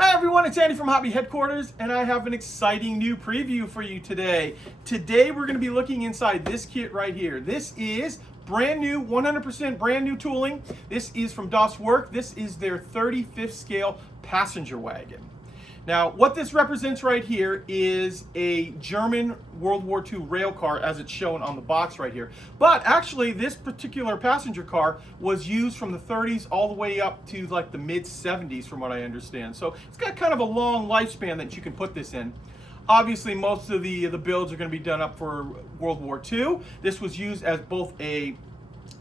Hi everyone, it's Andy from Hobby Headquarters, and I have an exciting new preview for you today. Today we're going to be looking inside this kit right here. This is brand new, 100% brand new tooling. This is from Werk. This is their 35th scale passenger wagon. Now, what this represents right here is a German World War II rail car, as it's shown on the box right here. But actually, this particular passenger car was used from the 30s all the way up to like the mid 70s, from what I understand. So it's got kind of a long lifespan that you can put this in. Obviously, most of the builds are going to be done up for World War II. This was used as both a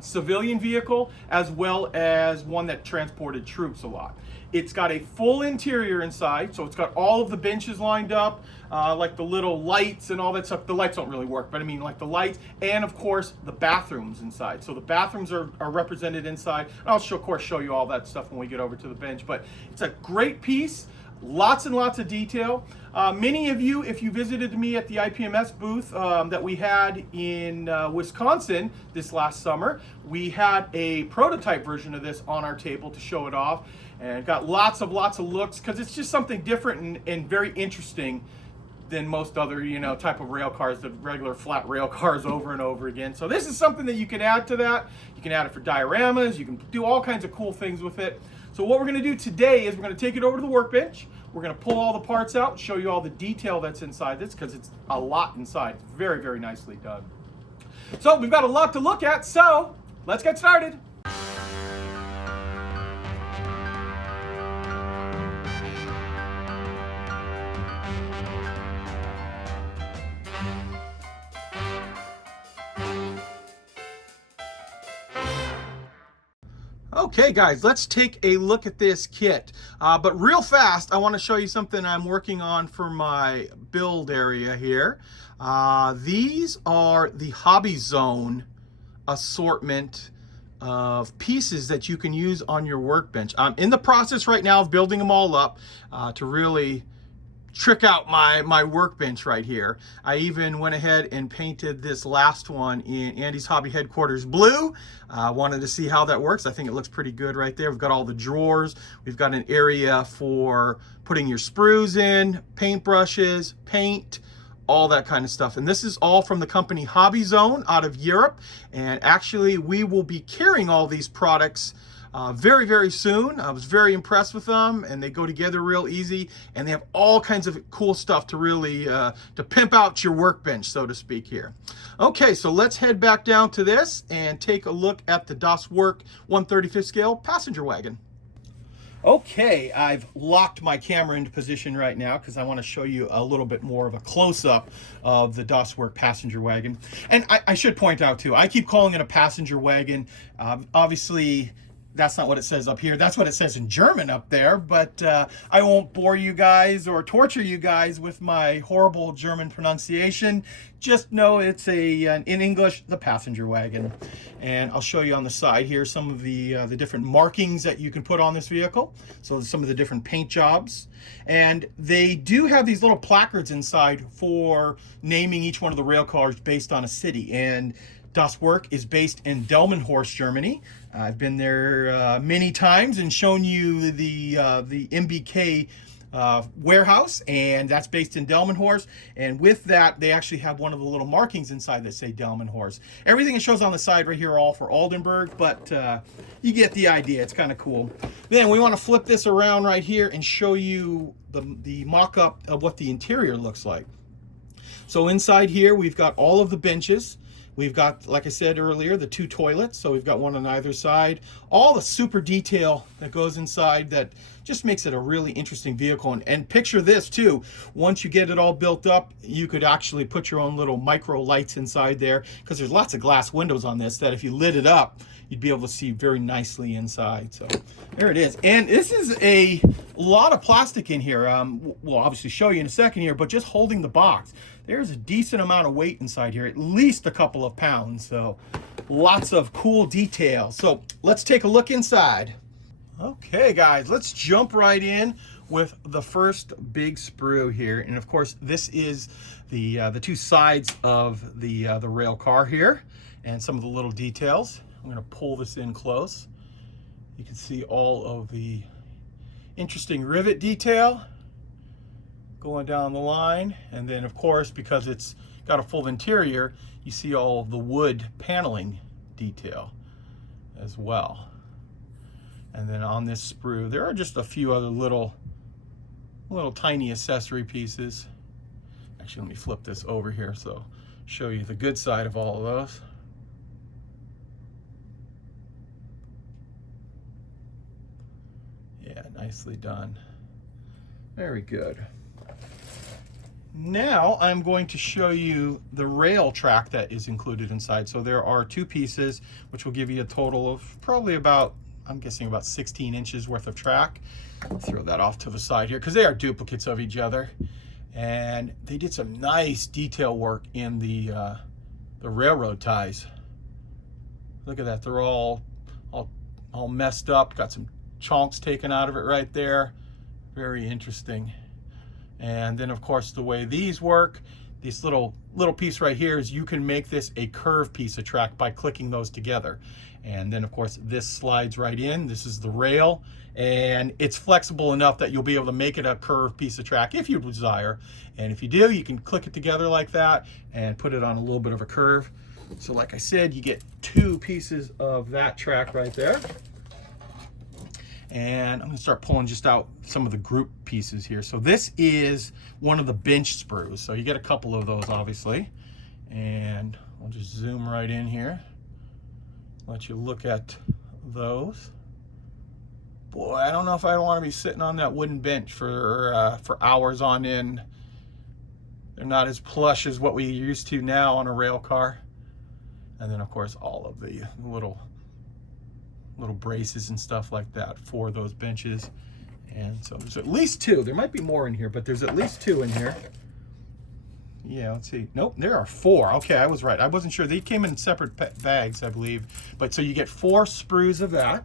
civilian vehicle as well as one that transported troops a lot. It's got a full interior inside, so it's got all of the benches lined up, like the little lights and all that stuff. The lights don't really work, but I mean like the lights, and of course the bathrooms inside. So the bathrooms are represented inside. I'll of course show you all that stuff when we get over to the bench, but it's a great piece. Lots and lots of detail. Many of you, if you visited me at the IPMS booth that we had in Wisconsin this last summer, we had a prototype version of this on our table to show it off, and got lots of looks, because it's just something different and very interesting than most other type of rail cars, the regular flat rail cars over and over again. So this is something that you can add to that. You can add it for dioramas. You can do all kinds of cool things with it. So what we're going to do today is we're going to take it over to the workbench. We're going to pull all the parts out, show you all the detail that's inside this, because it's a lot inside. It's very, very nicely done. So we've got a lot to look at, so let's get started. Okay guys, let's take a look at this kit. But real fast, I want to show you something I'm working on for my build area here. These are the Hobby Zone assortment of pieces that you can use on your workbench. I'm in the process right now of building them all up to really trick out my workbench right here. I even went ahead and painted this last one in Andy's Hobby Headquarters blue. Wanted to see how that works. I think it looks pretty good right there. We've got all the drawers. We've got an area for putting your sprues in, paintbrushes, paint, all that kind of stuff. And this is all from the company Hobby Zone out of Europe. And actually, we will be carrying all these products very, very soon. I was very impressed with them, and they go together real easy, and they have all kinds of cool stuff to really to pimp out your workbench, so to speak here. Okay, so let's head back down to this and take a look at the Werk 1/35 scale passenger wagon. Okay, I've locked my camera into position right now because I want to show you a little bit more of a close-up of the Werk passenger wagon. And I should point out too, I keep calling it a passenger wagon. Obviously, that's not what it says up here. That's what it says in German up there, but I won't bore you guys or torture you guys with my horrible German pronunciation. Just know it's in English, the passenger wagon. And I'll show you on the side here some of the different markings that you can put on this vehicle. So some of the different paint jobs. And they do have these little placards inside for naming each one of the rail cars based on a city. And Werk is based in Delmenhorst, Germany. I've been there many times and shown you the MBK warehouse, and that's based in Delmenhorst. And with that, they actually have one of the little markings inside that say Delmenhorst. Everything that shows on the side right here are all for Oldenburg, but you get the idea. It's kind of cool. Then we want to flip this around right here and show you the mock-up of what the interior looks like. So inside here, we've got all of the benches. We've got, like I said earlier, the 2 toilets, so we've got one on either side. All the super detail that goes inside that just makes it a really interesting vehicle. And picture this too, once you get it all built up, you could actually put your own little micro lights inside there, because there's lots of glass windows on this that if you lit it up, you'd be able to see very nicely inside. So there it is. And this is a lot of plastic in here. We'll obviously show you in a second here, but just holding the box, there's a decent amount of weight inside here, at least a couple of pounds. So lots of cool detail. So let's take a look inside. Okay guys, let's jump right in with the first big sprue here. And of course, this is the 2 sides of the rail car here, and some of the little details. I'm going to pull this in close. You can see all of the interesting rivet detail going down the line. And then of course, because it's got a full interior, you see all of the wood paneling detail as well. And then on this sprue, there are just a few other little tiny accessory pieces. Actually, let me flip this over here so show you the good side of all of those. Yeah, nicely done. Very good. Now I'm going to show you the rail track that is included inside. So there are two pieces, which will give you a total of probably about, I'm guessing about 16 inches worth of track. Throw that off to the side here because they are duplicates of each other. And they did some nice detail work in the railroad ties. Look at that, they're all messed up, got some chunks taken out of it right there. Very interesting. And then of course the way these work, this little piece right here is you can make this a curved piece of track by clicking those together. And then of course this slides right in. This is the rail, and it's flexible enough that you'll be able to make it a curved piece of track if you desire. And if you do, you can click it together like that and put it on a little bit of a curve. So like I said, you get two pieces of that track right there. And I'm going to start pulling just out some of the group pieces here. So this is one of the bench sprues. So you get a couple of those, obviously. And I'll just zoom right in here. Let you look at those. Boy, I don't know if I want to be sitting on that wooden bench for hours on end. They're not as plush as what we used to now on a rail car. And then, of course, all of the little braces and stuff like that for those benches. And so there's at least two. There might be more in here, but there's at least two in here. Yeah, let's see. Nope, there are four. Okay, I was right. I wasn't sure. They came in separate bags, I believe. But so you get 4 sprues of that.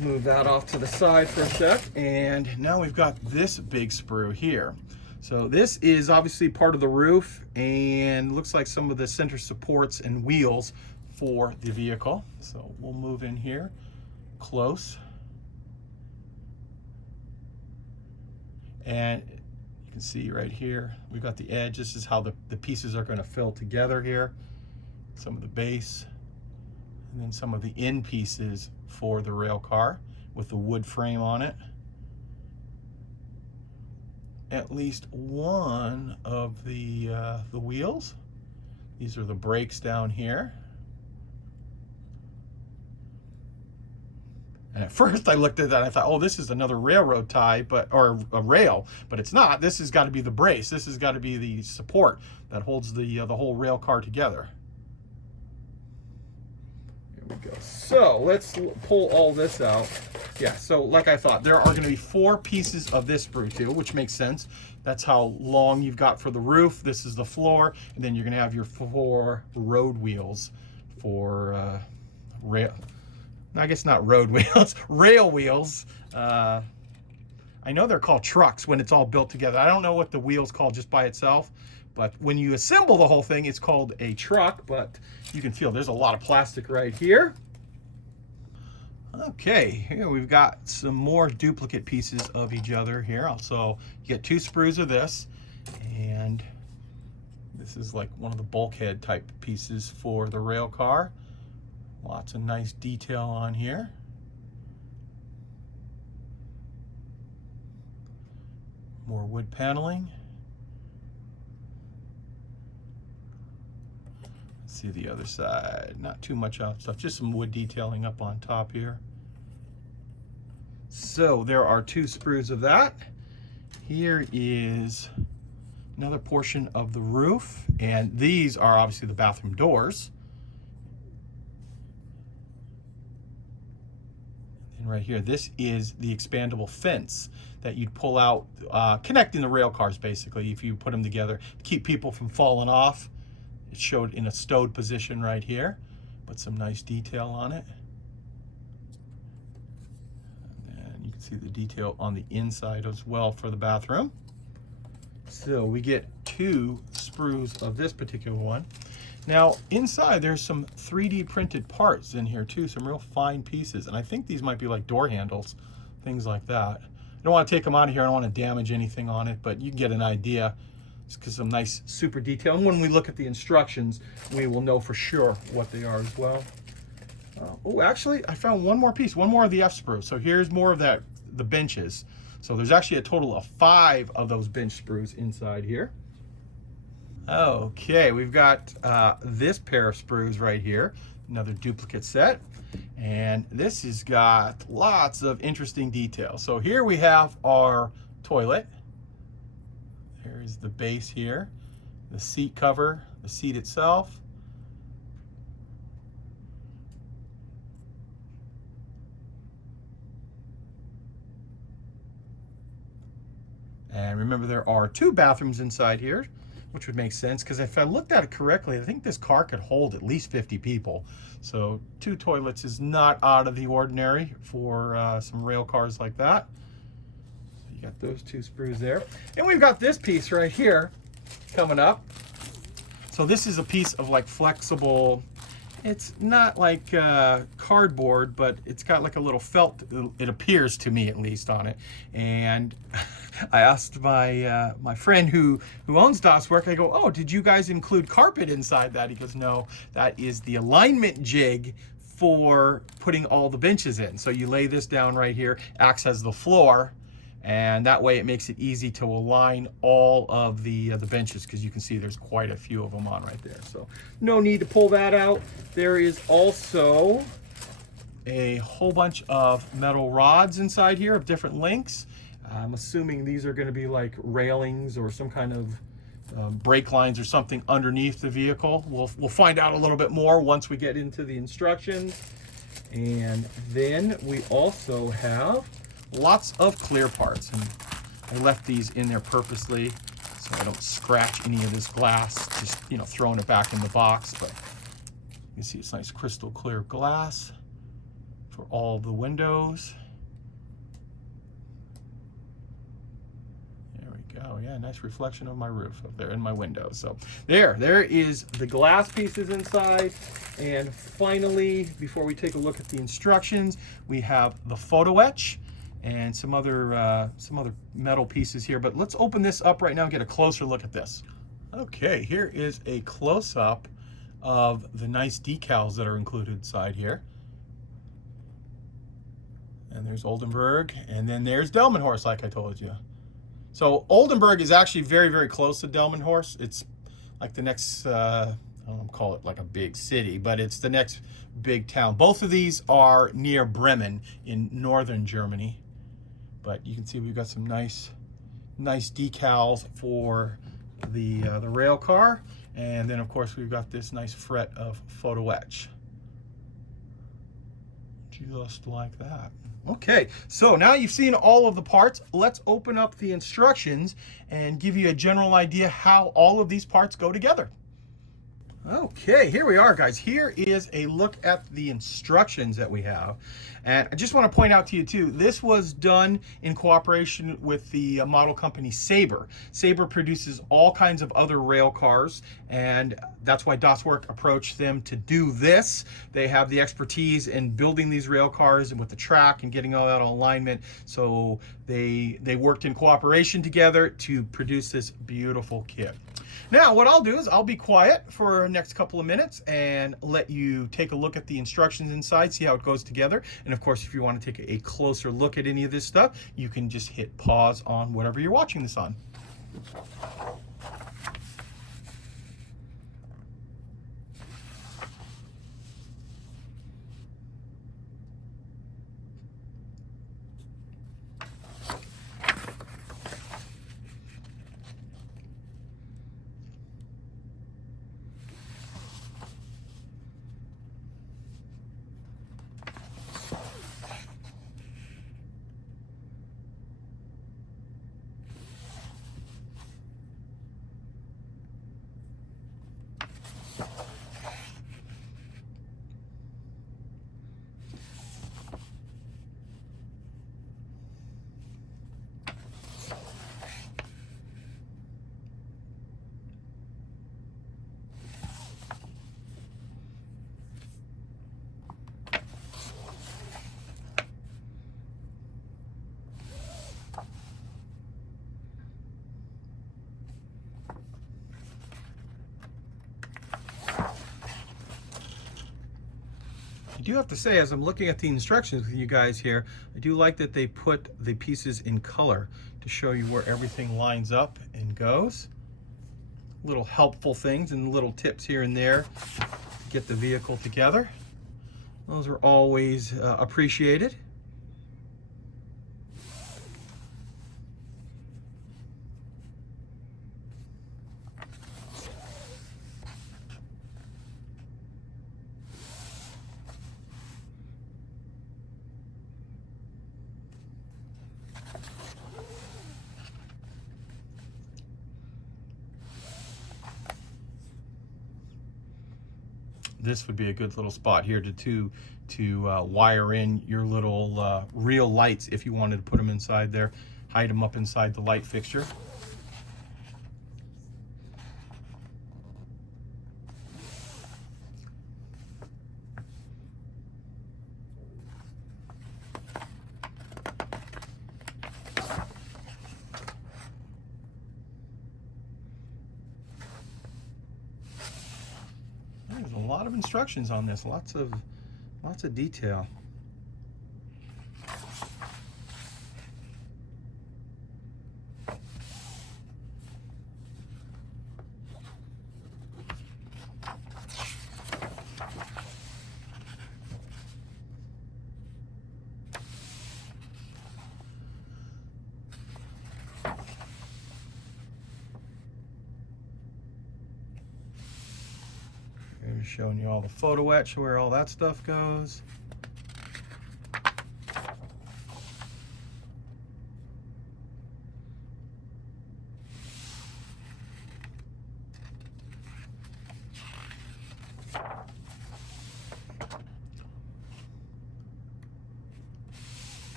Move that off to the side for a sec. And now we've got this big sprue here. So this is obviously part of the roof and looks like some of the center supports and wheels for the vehicle. So we'll move in here close. And you can see right here, we've got the edge. This is how the pieces are going to fill together here. Some of the base, and then some of the end pieces for the rail car with the wood frame on it. At least one of the wheels. These are the brakes down here. And at first I looked at that and I thought, oh, this is another railroad tie, or a rail, but it's not. This has got to be the brace. This has got to be the support that holds the whole rail car together. Here we go. So let's pull all this out. Yeah, so like I thought, there are going to be 4 pieces of this sprue too, which makes sense. That's how long you've got for the roof. This is the floor, and then you're going to have your 4 road wheels for rail. I guess not road wheels, rail wheels. I know they're called trucks when it's all built together. I don't know what the wheel's called just by itself, but when you assemble the whole thing, it's called a truck. But you can feel there's a lot of plastic right here. Okay, here we've got some more duplicate pieces of each other here. So you get 2 sprues of this, and this is like one of the bulkhead type pieces for the rail car. Lots of nice detail on here. More wood paneling. Let's see the other side. Not too much stuff, just some wood detailing up on top here. So there are 2 sprues of that. Here is another portion of the roof, and these are obviously the bathroom doors. Right here, this is the expandable fence that you'd pull out, connecting the rail cars basically if you put them together to keep people from falling off. It's showed in a stowed position right here, but some nice detail on it. And you can see the detail on the inside as well for the bathroom. So we get 2 sprues of this particular one. Now inside there's some 3D printed parts in here too, some real fine pieces, and I think these might be like door handles things like that. I don't want to take them out of here. I don't want to damage anything on it, but you can get an idea. It's because some nice super detail. And when we look at the instructions, we will know for sure what they are as well. Oh, actually, I found one more piece, one more of the F sprue. So here's more of that, the benches. So there's actually a total of 5 of those bench sprues inside here. Okay, we've got this pair of sprues right here, another duplicate set. And this has got lots of interesting details. So here we have our toilet. There's the base here, the seat cover, the seat itself. And remember, there are 2 bathrooms inside here, which would make sense because if I looked at it correctly, I think this car could hold at least 50 people. So 2 toilets is not out of the ordinary for some rail cars like that. So you got those 2 sprues there. And we've got this piece right here coming up. So this is a piece of like flexible, it's not like cardboard, but it's got like a little felt, it appears to me at least, on it. And I asked my friend who owns Das Werk, I go, oh, did you guys include carpet inside that? He goes, no, that is the alignment jig for putting all the benches in. So you lay this down right here, acts as the floor, and that way it makes it easy to align all of the benches, because you can see there's quite a few of them on right there. So no need to pull that out. There is also a whole bunch of metal rods inside here of different lengths. I'm assuming these are going to be like railings or some kind of brake lines or something underneath the vehicle. We'll find out a little bit more once we get into the instructions. And then we also have lots of clear parts, and I left these in there purposely so I don't scratch any of this glass, just, you know, throwing it back in the box. But you can see it's nice crystal clear glass for all the windows. There we go. Yeah, nice reflection of my roof up there in my window. So there is the glass pieces inside. And finally, before we take a look at the instructions, we have the photo etch and some other metal pieces here. But let's open this up right now and get a closer look at this. Okay, here is a close-up of the nice decals that are included inside here. And there's Oldenburg, and then there's Delmenhorst, like I told you. So Oldenburg is actually very, very close to Delmenhorst. It's like the next, I don't want to call it like a big city, but it's the next big town. Both of these are near Bremen in northern Germany. But you can see we've got some nice decals for the rail car. And then of course we've got this nice fret of photo etch. Just like that. Okay, so now you've seen all of the parts. Let's open up the instructions and give you a general idea how all of these parts go together. Okay, here we are, guys. Here is a look at the instructions that we have. And I just want to point out to you too, this was done in cooperation with the model company Sabre. Sabre produces all kinds of other rail cars, and that's why Das Werk approached them to do this. They have the expertise in building these rail cars and with the track and getting all that alignment. So they worked in cooperation together to produce this beautiful kit. Now, what I'll do is I'll be quiet for the next couple of minutes and let you take a look at the instructions inside, see how it goes together. And of course, if you want to take a closer look at any of this stuff, you can just hit pause on whatever you're watching this on. do have to say, as I'm looking at the instructions with you guys here, I do like that they put the pieces in color to show you where everything lines up and goes. Little helpful things and little tips here and there to get the vehicle together. Those are always appreciated. This would be a good little spot here to wire in your little real lights if you wanted to put them inside there, hide them up inside the light fixture. There's a lot of instructions on this, lots of detail. Here's showing you all the photo etch, where all that stuff goes.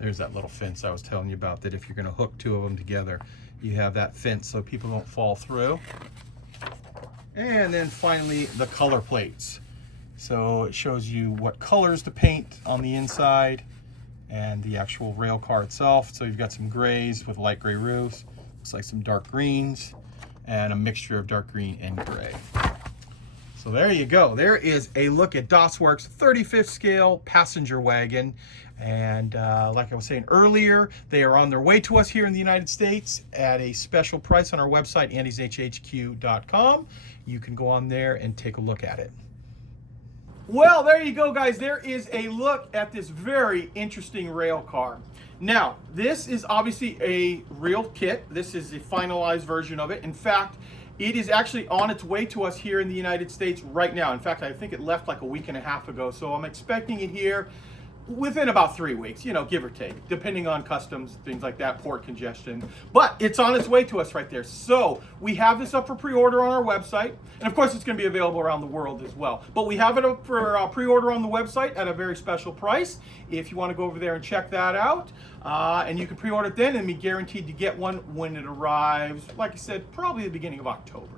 There's that little fence I was telling you about, that if you're going to hook two of them together, you have that fence so people don't fall through. And then finally, the color plates. So it shows you what colors to paint on the inside and the actual rail car itself. So you've got some grays with light gray roofs, looks like some dark greens, and a mixture of dark green and gray. So there you go. There is a look at DOSWorks 35th scale passenger wagon. And like I was saying earlier, they are on their way to us here in the United States at a special price on our website, andyshhq.com. You can go on there and take a look at it. Well, there you go, guys. There is a look at this very interesting rail car. Now, this is obviously a real kit. This is a finalized version of it. In fact, it is actually on its way to us here in the United States right now. In fact, I think it left like a week and a half ago. So I'm expecting it here within about 3 weeks, you know, give or take, depending on customs, things like that, port congestion. But it's on its way to us right there. So we have this up for pre-order on our website. And of course, it's going to be available around the world as well. But we have it up for pre-order on the website at a very special price. If you want to go over there and check that out, and you can pre-order it then and be guaranteed to get one when it arrives, like I said, probably the beginning of October.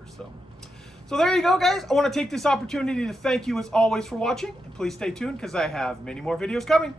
So there you go, guys. I want to take this opportunity to thank you as always for watching, and please stay tuned because I have many more videos coming.